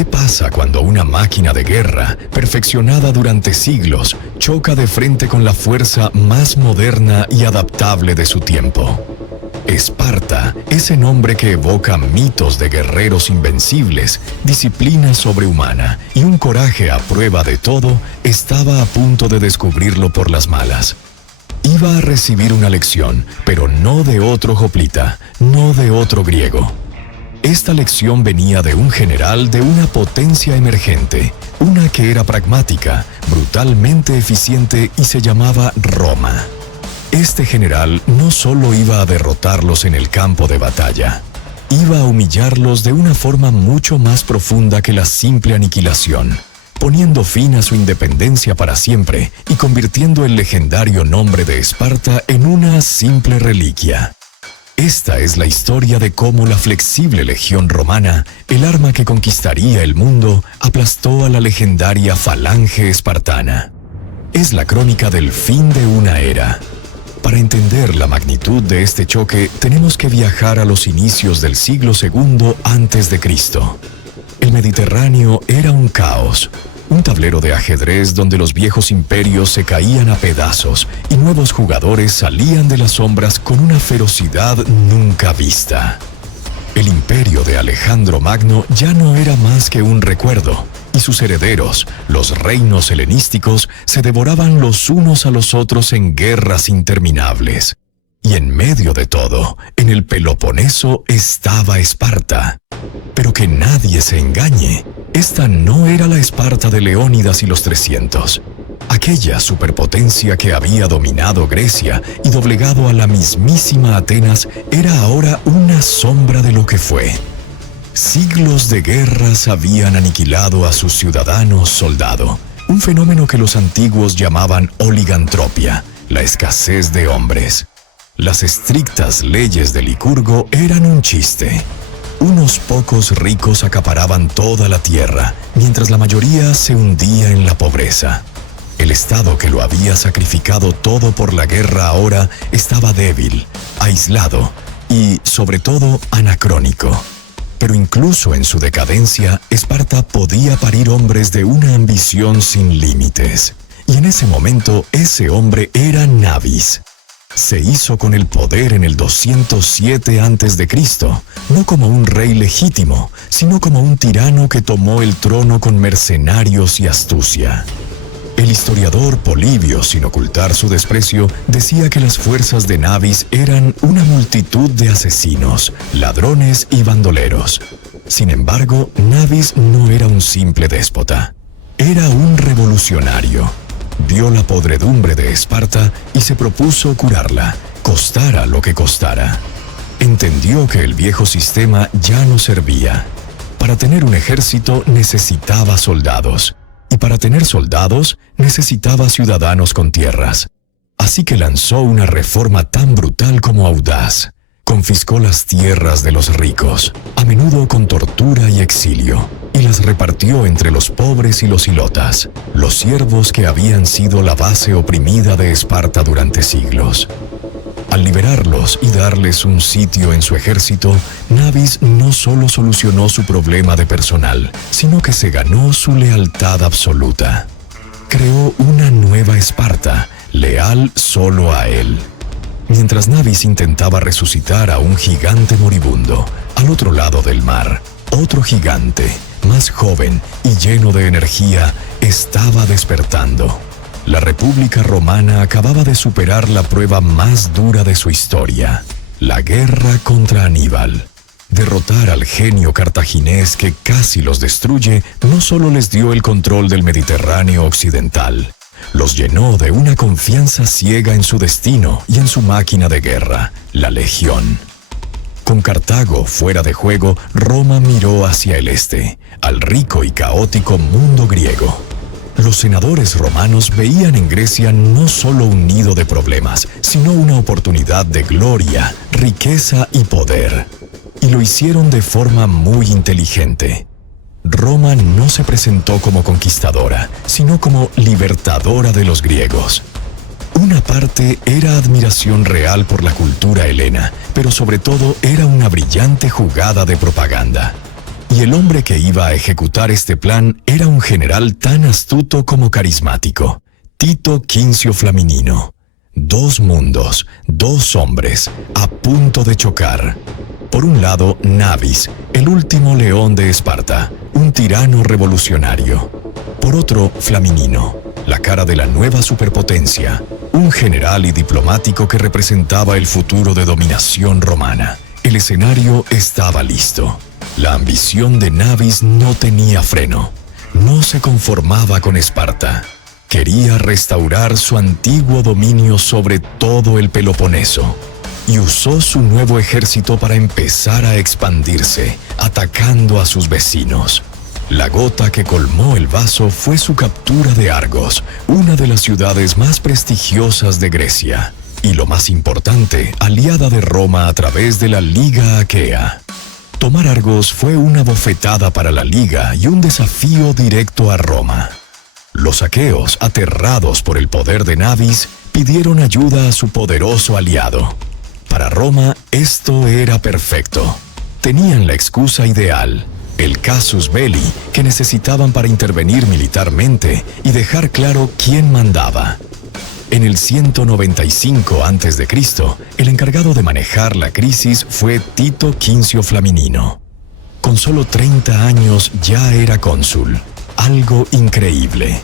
¿Qué pasa cuando una máquina de guerra, perfeccionada durante siglos, choca de frente con la fuerza más moderna y adaptable de su tiempo? Esparta, ese nombre que evoca mitos de guerreros invencibles, disciplina sobrehumana y un coraje a prueba de todo, estaba a punto de descubrirlo por las malas. Iba a recibir una lección, pero no de otro hoplita, no de otro griego. Esta lección venía de un general de una potencia emergente, una que era pragmática, brutalmente eficiente y se llamaba Roma. Este general no solo iba a derrotarlos en el campo de batalla, iba a humillarlos de una forma mucho más profunda que la simple aniquilación, poniendo fin a su independencia para siempre y convirtiendo el legendario nombre de Esparta en una simple reliquia. Esta es la historia de cómo la flexible legión romana, el arma que conquistaría el mundo, aplastó a la legendaria falange espartana. Es la crónica del fin de una era. Para entender la magnitud de este choque, tenemos que viajar a los inicios del siglo II a.C. El Mediterráneo era un caos, un tablero de ajedrez donde los viejos imperios se caían a pedazos y nuevos jugadores salían de las sombras con una ferocidad nunca vista. El imperio de Alejandro Magno ya no era más que un recuerdo, y sus herederos, los reinos helenísticos, se devoraban los unos a los otros en guerras interminables. Y en medio de todo, en el Peloponeso estaba Esparta. Pero que nadie se engañe, esta no era la Esparta de Leónidas y los 300. Aquella superpotencia que había dominado Grecia y doblegado a la mismísima Atenas era ahora una sombra de lo que fue. Siglos de guerras habían aniquilado a sus ciudadanos soldado, un fenómeno que los antiguos llamaban oligantropia, la escasez de hombres. Las estrictas leyes de Licurgo eran un chiste. Unos pocos ricos acaparaban toda la tierra, mientras la mayoría se hundía en la pobreza. El Estado que lo había sacrificado todo por la guerra ahora estaba débil, aislado y, sobre todo, anacrónico. Pero incluso en su decadencia, Esparta podía parir hombres de una ambición sin límites. Y en ese momento, ese hombre era Nabis. Se hizo con el poder en el 207 a.C., no como un rey legítimo, sino como un tirano que tomó el trono con mercenarios y astucia. El historiador Polibio, sin ocultar su desprecio, decía que las fuerzas de Nabis eran una multitud de asesinos, ladrones y bandoleros. Sin embargo, Nabis no era un simple déspota. Era un revolucionario. Vio la podredumbre de Esparta y se propuso curarla, costara lo que costara. Entendió que el viejo sistema ya no servía. Para tener un ejército necesitaba soldados, y para tener soldados necesitaba ciudadanos con tierras. Así que lanzó una reforma tan brutal como audaz. Confiscó las tierras de los ricos, a menudo con tortura y exilio, y las repartió entre los pobres y los ilotas, los siervos que habían sido la base oprimida de Esparta durante siglos. Al liberarlos y darles un sitio en su ejército, Nabis no solo solucionó su problema de personal, sino que se ganó su lealtad absoluta. Creó una nueva Esparta, leal solo a él. Mientras Nabis intentaba resucitar a un gigante moribundo, al otro lado del mar, otro gigante, más joven y lleno de energía, estaba despertando. La República Romana acababa de superar la prueba más dura de su historia, la guerra contra Aníbal. Derrotar al genio cartaginés que casi los destruye no solo les dio el control del Mediterráneo occidental, los llenó de una confianza ciega en su destino y en su máquina de guerra, la Legión. Con Cartago fuera de juego, Roma miró hacia el este, al rico y caótico mundo griego. Los senadores romanos veían en Grecia no solo un nido de problemas, sino una oportunidad de gloria, riqueza y poder. Y lo hicieron de forma muy inteligente. Roma no se presentó como conquistadora, sino como libertadora de los griegos. Una parte era admiración real por la cultura helena, pero sobre todo era una brillante jugada de propaganda. y el hombre que iba a ejecutar este plan era un general tan astuto como carismático, Tito Quincio Flaminino. Dos mundos, dos hombres, a punto de chocar. Por un lado, Nabis, el último león de Esparta, un tirano revolucionario. Por otro, Flaminino, la cara de la nueva superpotencia, un general y diplomático que representaba el futuro de dominación romana. El escenario estaba listo. La ambición de Nabis no tenía freno. No se conformaba con Esparta. Quería restaurar su antiguo dominio sobre todo el Peloponeso y usó su nuevo ejército para empezar a expandirse, atacando a sus vecinos. La gota que colmó el vaso fue su captura de Argos, una de las ciudades más prestigiosas de Grecia, y lo más importante, aliada de Roma a través de la Liga Aquea. Tomar Argos fue una bofetada para la Liga y un desafío directo a Roma. Los aqueos, aterrados por el poder de Nabis, pidieron ayuda a su poderoso aliado. Para Roma, esto era perfecto. Tenían la excusa ideal, el casus belli, que necesitaban para intervenir militarmente y dejar claro quién mandaba. En el 195 a.C., el encargado de manejar la crisis fue Tito Quincio Flaminino. Con solo 30 años ya era cónsul. Algo increíble.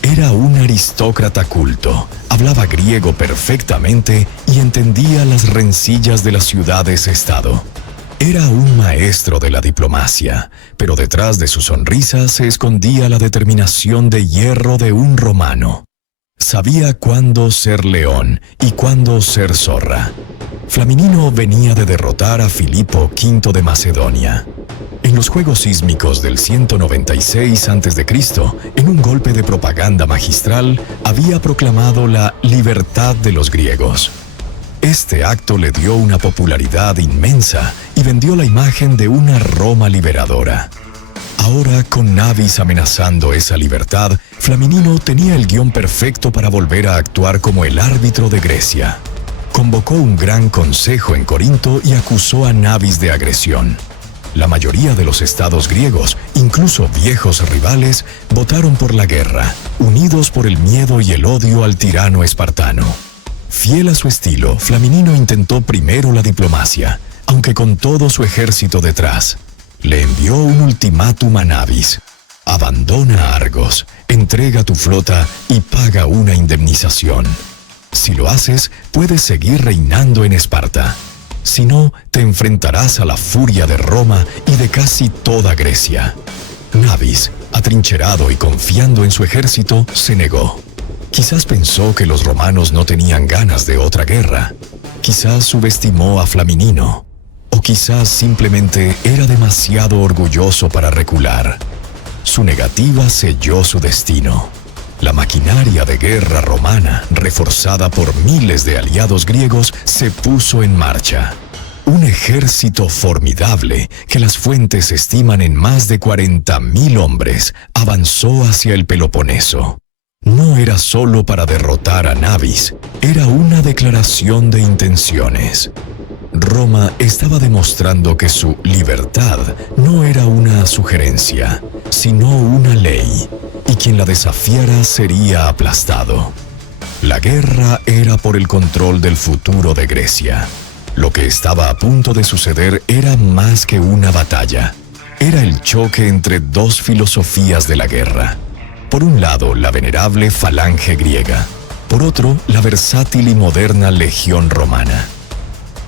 Era un aristócrata culto, hablaba griego perfectamente y entendía las rencillas de las ciudades-estado. Era un maestro de la diplomacia, pero detrás de su sonrisa se escondía la determinación de hierro de un romano. Sabía cuándo ser león y cuándo ser zorra. Flaminino venía de derrotar a Filipo V de Macedonia. En los Juegos Sísmicos del 196 a.C., en un golpe de propaganda magistral, había proclamado la libertad de los griegos. Este acto le dio una popularidad inmensa y vendió la imagen de una Roma liberadora. Ahora, con Nabis amenazando esa libertad, Flaminino tenía el guión perfecto para volver a actuar como el árbitro de Grecia. Convocó un gran consejo en Corinto y acusó a Nabis de agresión. La mayoría de los estados griegos, incluso viejos rivales, votaron por la guerra, unidos por el miedo y el odio al tirano espartano. Fiel a su estilo, Flaminino intentó primero la diplomacia, aunque con todo su ejército detrás. Le envió un ultimátum a Nabis: abandona Argos, entrega tu flota y paga una indemnización. Si lo haces, puedes seguir reinando en Esparta. Si no, te enfrentarás a la furia de Roma y de casi toda Grecia. Nabis, atrincherado y confiando en su ejército, se negó. Quizás pensó que los romanos no tenían ganas de otra guerra. Quizás subestimó a Flaminino. O quizás simplemente era demasiado orgulloso para recular. Su negativa selló su destino. La maquinaria de guerra romana, reforzada por miles de aliados griegos, se puso en marcha. Un ejército formidable, que las fuentes estiman en más de 40.000 hombres, avanzó hacia el Peloponeso. No era solo para derrotar a Nabis, era una declaración de intenciones. Roma estaba demostrando que su libertad no era una sugerencia, sino una ley, y quien la desafiara sería aplastado. La guerra era por el control del futuro de Grecia. Lo que estaba a punto de suceder era más que una batalla. Era el choque entre dos filosofías de la guerra. Por un lado, la venerable falange griega. Por otro, la versátil y moderna legión romana.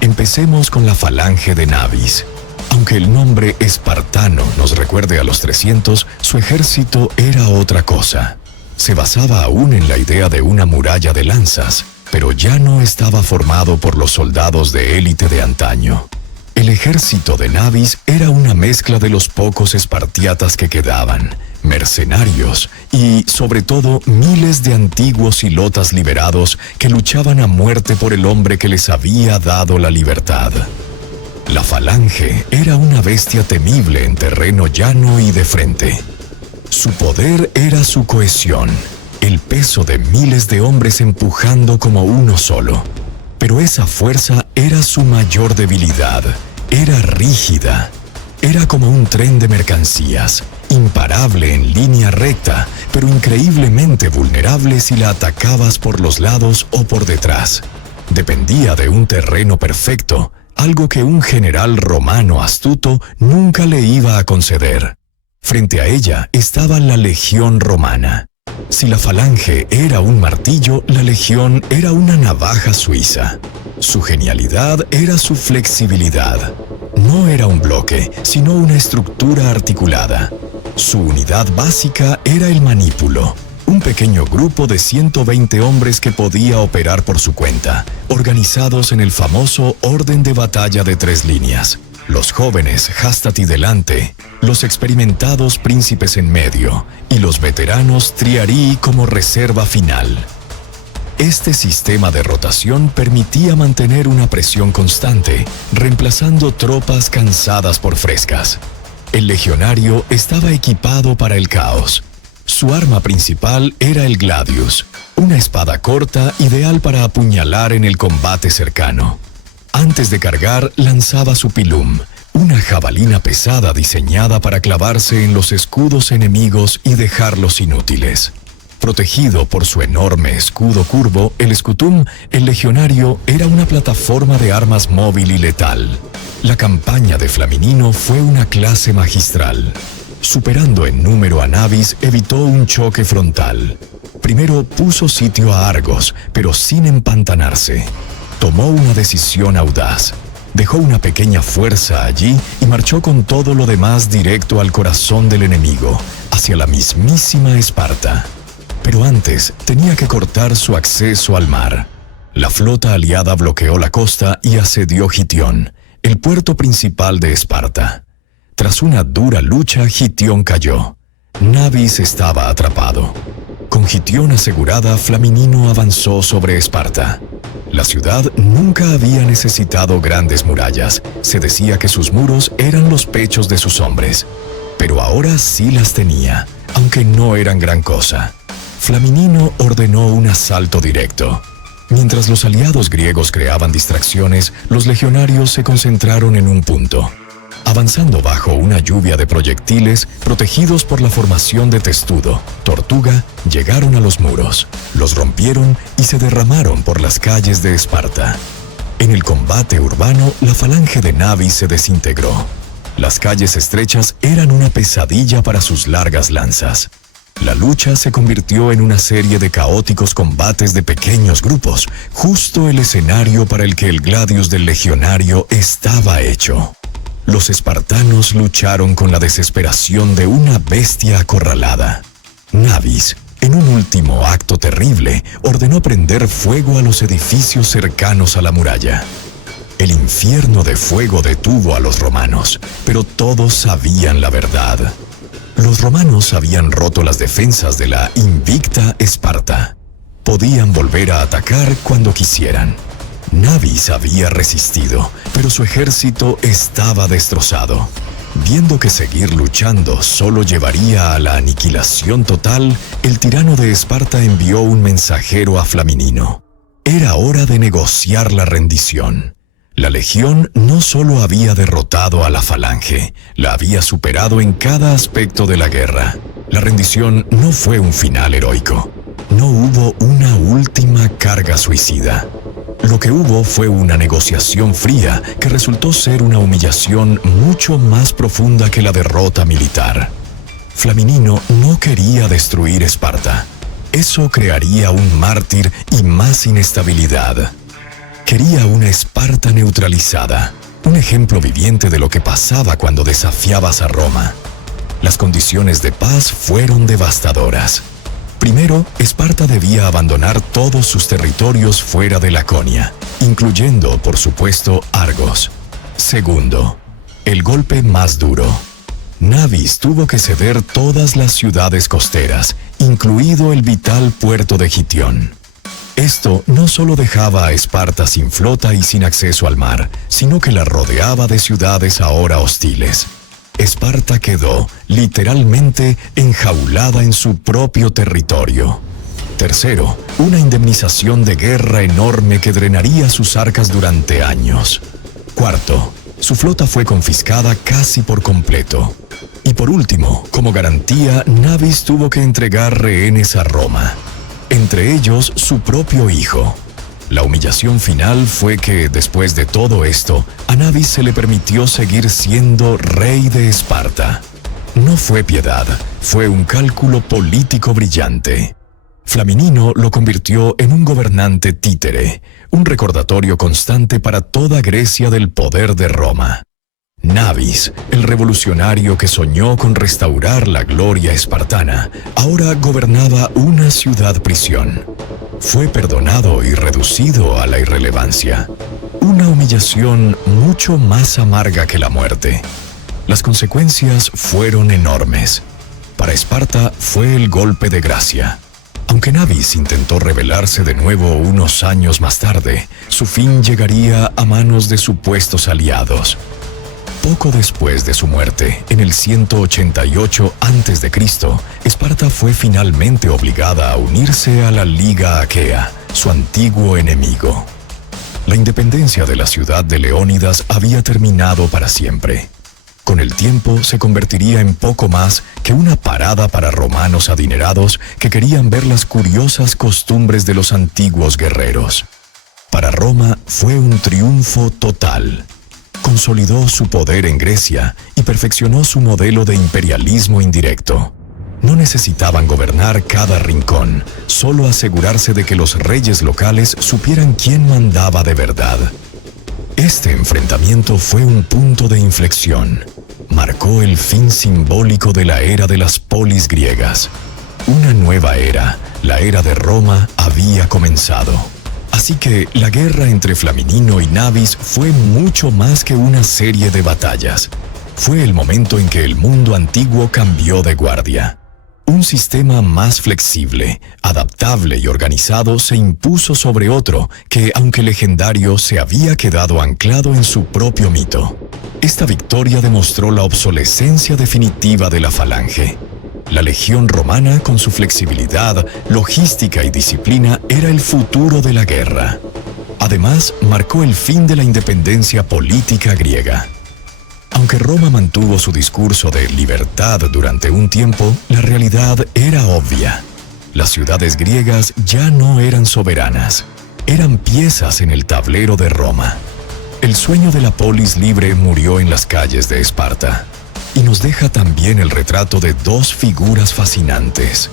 Empecemos con la falange de Nabis. Aunque el nombre espartano nos recuerde a los 300, su ejército era otra cosa. Se basaba aún en la idea de una muralla de lanzas, pero ya no estaba formado por los soldados de élite de antaño. El ejército de Nabis era una mezcla de los pocos espartiatas que quedaban, mercenarios y, sobre todo, miles de antiguos ilotas liberados que luchaban a muerte por el hombre que les había dado la libertad. La falange era una bestia temible en terreno llano y de frente. Su poder era su cohesión, el peso de miles de hombres empujando como uno solo. Pero esa fuerza era su mayor debilidad, era rígida. Era como un tren de mercancías, imparable en línea recta, pero increíblemente vulnerable si la atacabas por los lados o por detrás. Dependía de un terreno perfecto, algo que un general romano astuto nunca le iba a conceder. Frente a ella estaba la legión romana. Si la falange era un martillo, la legión era una navaja suiza. Su genialidad era su flexibilidad. No era un bloque, sino una estructura articulada. Su unidad básica era el manípulo, un pequeño grupo de 120 hombres que podía operar por su cuenta, organizados en el famoso orden de batalla de 3 líneas. Los jóvenes hastati delante, los experimentados príncipes en medio y los veteranos triarii como reserva final. Este sistema de rotación permitía mantener una presión constante, reemplazando tropas cansadas por frescas. El legionario estaba equipado para el caos. Su arma principal era el gladius, una espada corta ideal para apuñalar en el combate cercano. Antes de cargar, lanzaba su pilum, una jabalina pesada diseñada para clavarse en los escudos enemigos y dejarlos inútiles. Protegido por su enorme escudo curvo, el scutum, el legionario era una plataforma de armas móvil y letal. La campaña de Flaminino fue una clase magistral. Superando en número a Nabis, evitó un choque frontal. Primero puso sitio a Argos, pero sin empantanarse. Tomó una decisión audaz. Dejó una pequeña fuerza allí y marchó con todo lo demás directo al corazón del enemigo, hacia la mismísima Esparta. Pero antes tenía que cortar su acceso al mar. La flota aliada bloqueó la costa y asedió Gitión, el puerto principal de Esparta. Tras una dura lucha, Gitión cayó. Nabis estaba atrapado. Con Gitión asegurada, Flaminino avanzó sobre Esparta. La ciudad nunca había necesitado grandes murallas. Se decía que sus muros eran los pechos de sus hombres. Pero ahora sí las tenía, aunque no eran gran cosa. Flaminino ordenó un asalto directo. Mientras los aliados griegos creaban distracciones, los legionarios se concentraron en un punto. Avanzando bajo una lluvia de proyectiles, protegidos por la formación de Testudo, Tortuga, llegaron a los muros, los rompieron y se derramaron por las calles de Esparta. En el combate urbano, la falange de Nabis se desintegró. Las calles estrechas eran una pesadilla para sus largas lanzas. La lucha se convirtió en una serie de caóticos combates de pequeños grupos, justo el escenario para el que el gladius del legionario estaba hecho. Los espartanos lucharon con la desesperación de una bestia acorralada. Nabis, en un último acto terrible, ordenó prender fuego a los edificios cercanos a la muralla. El infierno de fuego detuvo a los romanos, pero todos sabían la verdad. Los romanos habían roto las defensas de la invicta Esparta. Podían volver a atacar cuando quisieran. Nabis había resistido, pero su ejército estaba destrozado. Viendo que seguir luchando solo llevaría a la aniquilación total, el tirano de Esparta envió un mensajero a Flaminino. Era hora de negociar la rendición. La legión no solo había derrotado a la falange, la había superado en cada aspecto de la guerra. La rendición no fue un final heroico. No hubo una última carga suicida. Lo que hubo fue una negociación fría que resultó ser una humillación mucho más profunda que la derrota militar. Flaminino no quería destruir Esparta. Eso crearía un mártir y más inestabilidad. Quería una Esparta neutralizada, un ejemplo viviente de lo que pasaba cuando desafiabas a Roma. Las condiciones de paz fueron devastadoras. Primero, Esparta debía abandonar todos sus territorios fuera de Laconia, incluyendo, por supuesto, Argos. Segundo, el golpe más duro. Nabis tuvo que ceder todas las ciudades costeras, incluido el vital puerto de Gitión. Esto no solo dejaba a Esparta sin flota y sin acceso al mar, sino que la rodeaba de ciudades ahora hostiles. Esparta quedó, literalmente, enjaulada en su propio territorio. Tercero, una indemnización de guerra enorme que drenaría sus arcas durante años. Cuarto, Su flota fue confiscada casi por completo. Y por último, como garantía, Nabis tuvo que entregar rehenes a Roma, entre ellos su propio hijo. La humillación final fue que, después de todo esto, a Nabis se le permitió seguir siendo rey de Esparta. No fue piedad, fue un cálculo político brillante. Flaminino lo convirtió en un gobernante títere, un recordatorio constante para toda Grecia del poder de Roma. Nabis, el revolucionario que soñó con restaurar la gloria espartana, ahora gobernaba una ciudad-prisión. Fue perdonado y reducido a la irrelevancia. Una humillación mucho más amarga que la muerte. Las consecuencias fueron enormes. Para Esparta fue el golpe de gracia. Aunque Nabis intentó rebelarse de nuevo unos años más tarde, su fin llegaría a manos de supuestos aliados. Poco después de su muerte, en el 188 a.C., Esparta fue finalmente obligada a unirse a la Liga Aquea, su antiguo enemigo. La independencia de la ciudad de Leónidas había terminado para siempre. Con el tiempo se convertiría en poco más que una parada para romanos adinerados que querían ver las curiosas costumbres de los antiguos guerreros. Para Roma fue un triunfo total. Consolidó su poder en Grecia y perfeccionó su modelo de imperialismo indirecto. No necesitaban gobernar cada rincón, solo asegurarse de que los reyes locales supieran quién mandaba de verdad. Este enfrentamiento fue un punto de inflexión. Marcó el fin simbólico de la era de las polis griegas. Una nueva era, la era de Roma, había comenzado. Así que la guerra entre Flaminino y Nabis fue mucho más que una serie de batallas. Fue el momento en que el mundo antiguo cambió de guardia. Un sistema más flexible, adaptable y organizado se impuso sobre otro que, aunque legendario, se había quedado anclado en su propio mito. Esta victoria demostró la obsolescencia definitiva de la falange. La legión romana, con su flexibilidad, logística y disciplina, era el futuro de la guerra. Además, marcó el fin de la independencia política griega. Aunque Roma mantuvo su discurso de libertad durante un tiempo, la realidad era obvia. Las ciudades griegas ya no eran soberanas, eran piezas en el tablero de Roma. El sueño de la polis libre murió en las calles de Esparta. Y nos deja también el retrato de dos figuras fascinantes.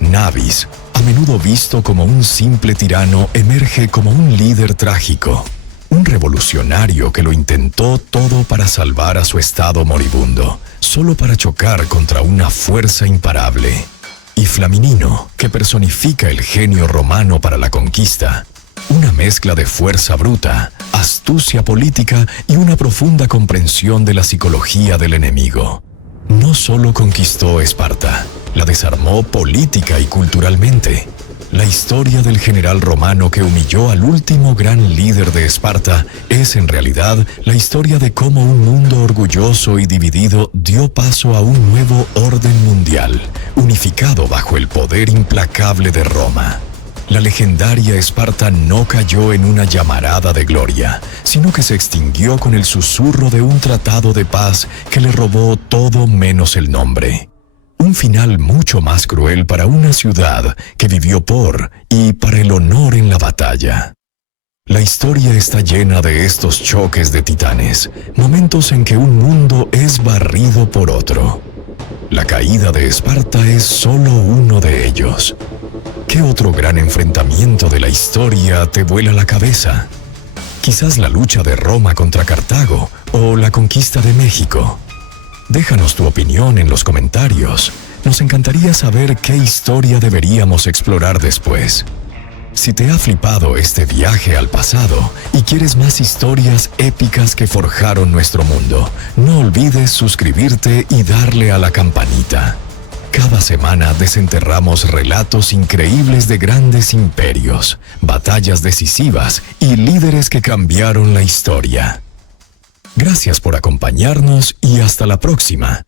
Nabis, a menudo visto como un simple tirano, emerge como un líder trágico. Un revolucionario que lo intentó todo para salvar a su estado moribundo, solo para chocar contra una fuerza imparable. Y Flaminino, que personifica el genio romano para la conquista. Una mezcla de fuerza bruta, astucia política y una profunda comprensión de la psicología del enemigo. No solo conquistó Esparta, la desarmó política y culturalmente. La historia del general romano que humilló al último gran líder de Esparta es en realidad la historia de cómo un mundo orgulloso y dividido dio paso a un nuevo orden mundial, unificado bajo el poder implacable de Roma. La legendaria Esparta no cayó en una llamarada de gloria, sino que se extinguió con el susurro de un tratado de paz que le robó todo menos el nombre. Un final mucho más cruel para una ciudad que vivió por y para el honor en la batalla. La historia está llena de estos choques de titanes, momentos en que un mundo es barrido por otro. La caída de Esparta es solo uno de ellos. ¿Qué otro gran enfrentamiento de la historia te vuela la cabeza? Quizás la lucha de Roma contra Cartago o la conquista de México. Déjanos tu opinión en los comentarios. Nos encantaría saber qué historia deberíamos explorar después. Si te ha flipado este viaje al pasado y quieres más historias épicas que forjaron nuestro mundo, no olvides suscribirte y darle a la campanita. Cada semana desenterramos relatos increíbles de grandes imperios, batallas decisivas y líderes que cambiaron la historia. Gracias por acompañarnos y hasta la próxima.